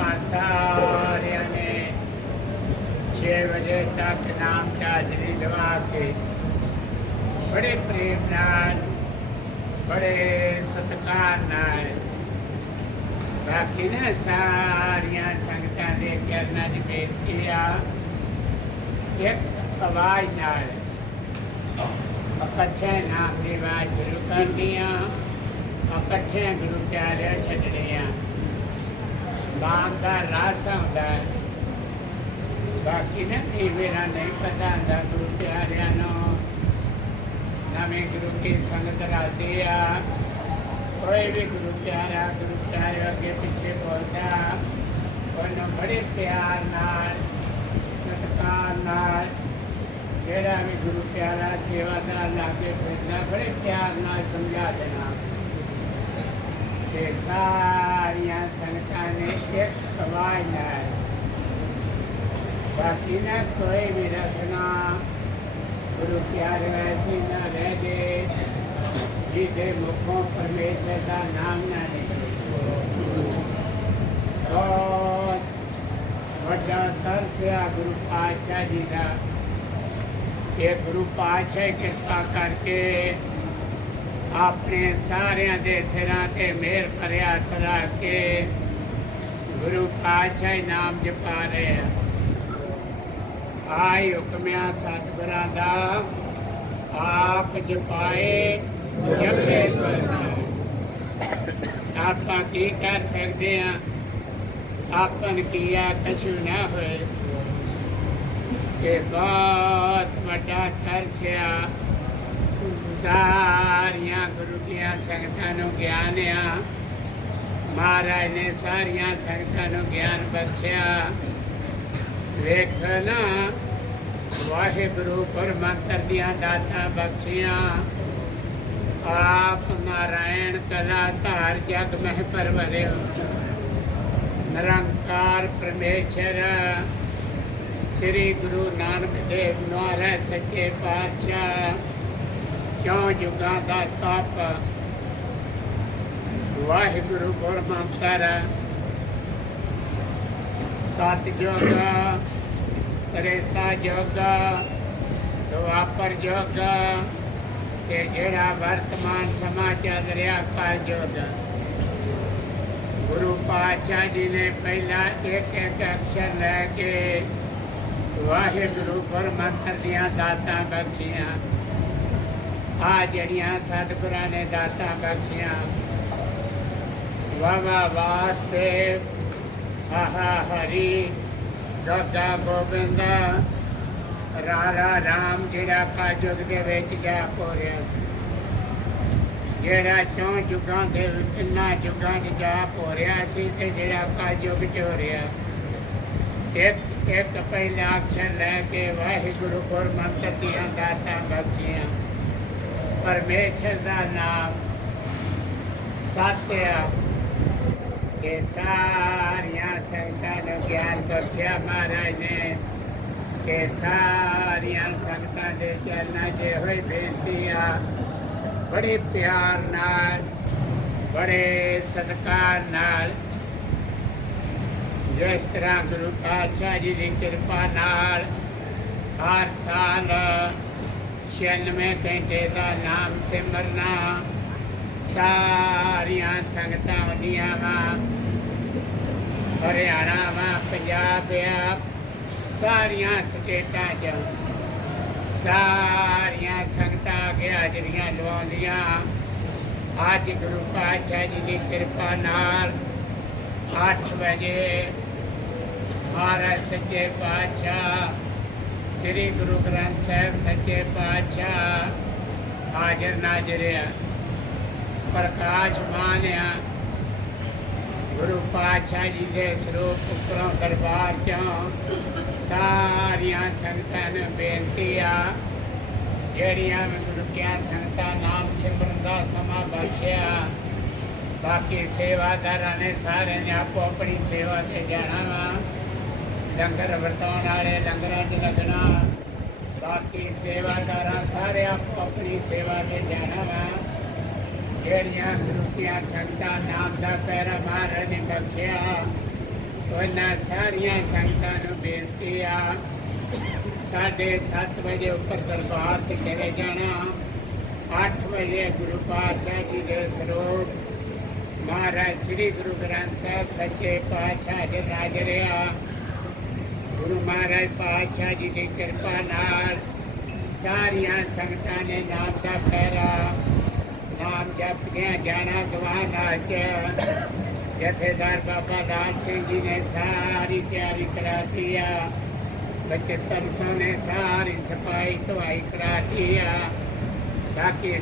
आचार्य ने छः बजे तक नाम की हाजिरी के बड़े प्रेम नाल, बड़े सत्कार नाल। बाकी ने सारिया संगत के चरणों च बेनती आ, एक आवाज़ नाल इकट्ठे नाम की आवाज़ शुरू करनी आ इकट्ठे गुरु प्यारे छड़ने ਬਾਪ ਦਾ ਰਾਸ ਹੁੰਦਾ ਹੈ। ਬਾਕੀ ਨਾ ਕਈ ਵੇਰਾ ਨਹੀਂ ਪਤਾ ਹੁੰਦਾ ਗੁਰੂ ਪਿਆਰਿਆਂ ਨੂੰ ਨਵੇਂ ਗੁਰੂ ਕੀ ਸੰਗਤ ਰਾਦੇ ਆ ਕੋਈ ਵੀ ਗੁਰੂ ਪਿਆਰਾ ਗੁਰੂ ਪਿਆਰੇ ਅੱਗੇ ਪਿੱਛੇ ਬੋਲਦਾ ਉਹਨੂੰ ਬੜੇ ਪਿਆਰ ਨਾਲ ਸਤਿਕਾਰ ਨਾਲ ਜਿਹੜਾ ਵੀ ਗੁਰੂ ਪਿਆਰਾ ਸੇਵਾਦਾਰ ਲਾਗੇ ਫਿਰਦਾ ਬੜੇ ਪਿਆਰ ਨਾਲ ਸਮਝਾ ਦੇਣਾ ਤੇ ਸਾਰੀਆਂ ਸੰਗਤਾਂ ਨੇ ਇੱਕ ਆਵਾਜ਼ ਨਾਲ ਬਾਕੀ ਨਾ ਕੋਈ ਵੀ ਰਸਨਾ ਗੁਰੂ ਪਿਆਰੇ ਐਸੀ ਨਾ ਰਹਿ ਜੇ ਜਿਹਦੇ ਮੁਖੋਂ ਪਰਮੇਸ਼ਰ ਦਾ ਨਾਮ ਨਾ ਨਿਕਲੇ ਬਹੁਤ ਵੱਡਾ ਤਰਸਿਆ ਗੁਰੂ ਪਾਤਸ਼ਾਹ ਜੀ ਦਾ ਇਹ ਗੁਰੂ ਪਾਤਸ਼ਾਹ ਕਿਰਪਾ ਕਰਕੇ ਆਪਣੇ ਸਾਰਿਆਂ ਦੇ ਸਿਰਾਂ ਤੇ ਮਿਹਰ ਭਰਿਆ ਹੱਥ ਕੇ ਗੁਰੂ ਪਾਤਸ਼ਾਹ ਨਾਮ ਜਪਾ ਰਹੇ ਆ। ਆਈ ਹੁਕਮਿਆ ਸਤਿਗੁਰਾਂ ਦਾ, ਆਪ ਜਪਾਏ ਜਪੇ ਸਰਨਾਏ ਆਪਾਂ ਕੀ ਕਰ ਸਕਦੇ ਆ? ਆਪਨ ਕੀਆ ਕਛੂ ਨਾ ਹੋਏ। ਕਿ ਬਹੁਤ ਵੱਡਾ ਤਰਸਿਆ ਸਾਰੀਆਂ ਗੁਰੂ ਦੀਆਂ ਸੰਗਤਾਂ ਨੂੰ ਗਿਆਨ ਆ। ਮਹਾਰਾਜ ਨੇ ਸਾਰੀਆਂ ਸੰਗਤਾਂ ਨੂੰ ਗਿਆਨ ਬਖਸ਼ਿਆ। ਵੇਖ ਵਾਹਿਗੁਰੂ ਪਰਮੰਤਰ ਦੀਆਂ ਦਾਤਾਂ ਬਖਸ਼ੀਆਂ। ਆਪ ਨਾਰਾਇਣ ਕਲਾ ਧਾਰ ਜਗ ਮਹਿ ਪਰਵਰਿਓ। ਨਿਰੰਕਾਰ ਪਰਮੇਸ਼ਰ, ਸ੍ਰੀ ਗੁਰੂ ਨਾਨਕ ਦੇਵ ਨਾਰੇ ਸੱਚੇ ਪਾਤਸ਼ਾਹ। ਕਿਉਂ ਜੁਗਾਂ ਦਾ ਤਪ ਵਾਹਿਗੁਰੂ ਪਰਮੰਤਰ ਸਤ ਜੁਗ ਤ੍ਰੇਤਾ ਜੁਗ ਦੁਆਪਰ ਜੁਗ ਤੇ ਜਿਹੜਾ ਵਰਤਮਾਨ ਸਮਾਂ ਚੱਲ ਰਿਹਾ ਕਲ ਜੁਗ ਗੁਰੂ ਪਾਤਸ਼ਾਹ ਜੀ ਨੇ ਪਹਿਲਾ ਇੱਕ ਇੱਕ ਅਕਸ਼ਰ ਲੈ ਕੇ ਵਾਹਿਗੁਰੂ ਪਰਮੰਤਰ ਦੀਆਂ ਦਾਤਾਂ ਬਖਸ਼ੀਆਂ ਆ ਜਿਹੜੀਆਂ ਸਤਿਗੁਰਾਂ ਨੇ ਦਾਤਾਂ ਬਖਸ਼ੀਆਂ ਵਾਵਾ ਵਾਸਦੇਵ ਆਹਾ ਹਰੀ ਦਾਦਾ ਗੋਬਿੰਦ ਰਾਰਾ ਰਾਮ ਜਿਹੜਾ ਕਾਜੁਗ ਦੇ ਵਿੱਚ ਜਾ ਹੋ ਰਿਹਾ ਸੀ ਜਿਹੜਾ ਚੌਂ ਜੁਗਾਂ ਦੇ ਵਿੱਚ ਤਿੰਨਾਂ ਜੁਗਾਂ 'ਚ ਜਾ ਹੋ ਰਿਹਾ ਸੀ ਤੇ ਜਿਹੜਾ ਕਾਜੁਗ 'ਚ ਹੋ ਰਿਹਾ ਇੱਕ ਇੱਕ ਪਹਿਲਾ ਅਕਸ਼ਰ ਲੈ ਕੇ ਵਾਹਿਗੁਰੂ ਗੁਰਮਤਿ ਦੀਆਂ ਦਾਤਾਂ ਬਖਸ਼ੀਆਂ ਪਰਮੇਸ਼ਰ ਦਾ ਨਾਮ ਸਤਿਆ ਕਿ ਸਾਰੀਆਂ ਸੰਗਤਾਂ ਨੂੰ ਗਿਆਨ ਬਖਸ਼ਿਆ ਮਹਾਰਾਜ ਨੇ ਕਿ ਸਾਰੀਆਂ ਸੰਗਤਾਂ ਦੇ ਚਰਨਾਂ 'ਚ ਹੋਈ ਬੇਨਤੀ ਆ ਬੜੇ ਪਿਆਰ ਨਾਲ ਬੜੇ ਸਤਿਕਾਰ ਨਾਲ ਜਿਸ ਤਰ੍ਹਾਂ ਗੁਰੂ ਪਾਤਸ਼ਾਹ ਜੀ ਦੀ ਕਿਰਪਾ ਨਾਲ ਹਰ ਸਾਲ 96 ਘੰਟੇ ਦਾ ਨਾਮ ਸਿਮਰਨਾ। ਸਾਰੀਆਂ ਸੰਗਤਾਂ ਹੁੰਦੀਆਂ ਵਾ। ਹਰਿਆਣਾ ਵਾ, ਪੰਜਾਬ ਆ ਸਾਰੀਆਂ ਸਟੇਟਾਂ 'ਚ ਸਾਰੀਆਂ ਸੰਗਤਾਂ ਅੱਗੇ ਹਾਜ਼ਰੀਆਂ ਲਵਾਉਂਦੀਆਂ। ਅੱਜ ਗੁਰੂ ਪਾਤਸ਼ਾਹ ਜੀ ਦੀ ਕਿਰਪਾ ਨਾਲ 8 ਵਜੇ ਮਹਾਰਾਜ ਸੱਚੇ ਪਾਤਸ਼ਾਹ ਸ੍ਰੀ ਗੁਰੂ ਗ੍ਰੰਥ ਸਾਹਿਬ ਸੱਚੇ ਪਾਤਸ਼ਾਹ ਹਾਜ਼ਰ ਨਾਜਰਿਆ ਪ੍ਰਕਾਸ਼ ਮਾਨਿਆ ਗੁਰੂ ਪਾਤਸ਼ਾਹ ਜੀ ਦੇ ਸਰੂਪ ਉਪਰੋਂ ਦਰਬਾਰ ਚੋਂ ਸਾਰੀਆਂ ਸੰਗਤਾਂ ਨੂੰ ਬੇਨਤੀ ਆ, ਜਿਹੜੀਆਂ ਵੀ ਸੰਗਤਾਂ ਨਾਮ ਸਿਮਰਨ ਦਾ ਸਮਾਂ ਬਖਸ਼ਿਆ, ਬਾਕੀ ਸੇਵਾਦਾਰਾਂ ਨੇ ਸਾਰਿਆਂ ਨੇ ਆਪੋ ਆਪਣੀ ਸੇਵਾ ਤੇ ਜਾਣਾ ਵਾ। ਲੰਗਰ ਵਰਤਾਉਣ ਵਾਲੇ, ਲੰਗਰਾਂ 'ਚ ਲੱਗਣਾ। ਬਾਕੀ ਸੇਵਾਦਾਰਾਂ ਸਾਰੇ ਆਪੋ ਆਪਣੀ ਸੇਵਾ ਤੇ ਜਾਣਾ ਵਾ। ਜਿਹੜੀਆਂ ਗੁਰੂ ਸੰਗਤਾਂ ਨਾਮ ਦਾ ਪੈਰਾ ਮਾਰਨ ਨੇ ਬਖਸ਼ਿਆ, ਉਹਨਾਂ ਸਾਰੀਆਂ ਸੰਗਤਾਂ ਨੂੰ ਬੇਨਤੀ ਆ ਸਾਡੇ ਸੱਤ ਵਜੇ ਉੱਪਰ ਦਰਬਾਰ ਤੇ ਚਲੇ ਜਾਣਾ। 8 ਵਜੇ ਗੁਰੂ ਪਾਤਸ਼ਾਹ ਜੀ ਦੇ ਸਰੂਪ। ਮਹਾਰਾਜ ਸ੍ਰੀ ਗੁਰੂ ਗ੍ਰੰਥ ਸਾਹਿਬ ਸੱਚੇ ਪਾਤਸ਼ਾਹ ਜੀ ਹਾਜ਼ਰਿਆ ਗੁਰੂ ਮਹਾਰਾਜ ਪਾਤਸ਼ਾਹ ਜੀ ਦੀ ਕਿਰਪਾ ਨਾਲ ਸਾਰੀਆਂ ਸੰਗਤਾਂ ਨੇ ਨਾਮ ਦਾ ਪੈਰਾ ਨਾਮ ਜਪਦਿਆਂ ਜਾਣਾ ਦਵਾਨਾ ਚ ਜਥੇਦਾਰ ਬਾਬਾ ਲਾਲ ਸਿੰਘ ਜੀ ਨੇ ਸਾਰੀ ਤਿਆਰੀ ਕਰਾਤੀ ਆ ਬੱਚੇ ਤਰਸੋਂ ਨੇ ਸਾਰੀ ਸਫਾਈ ਧਵਾਈ ਕਰਾਤੀ ਆ ਬਾਕੀ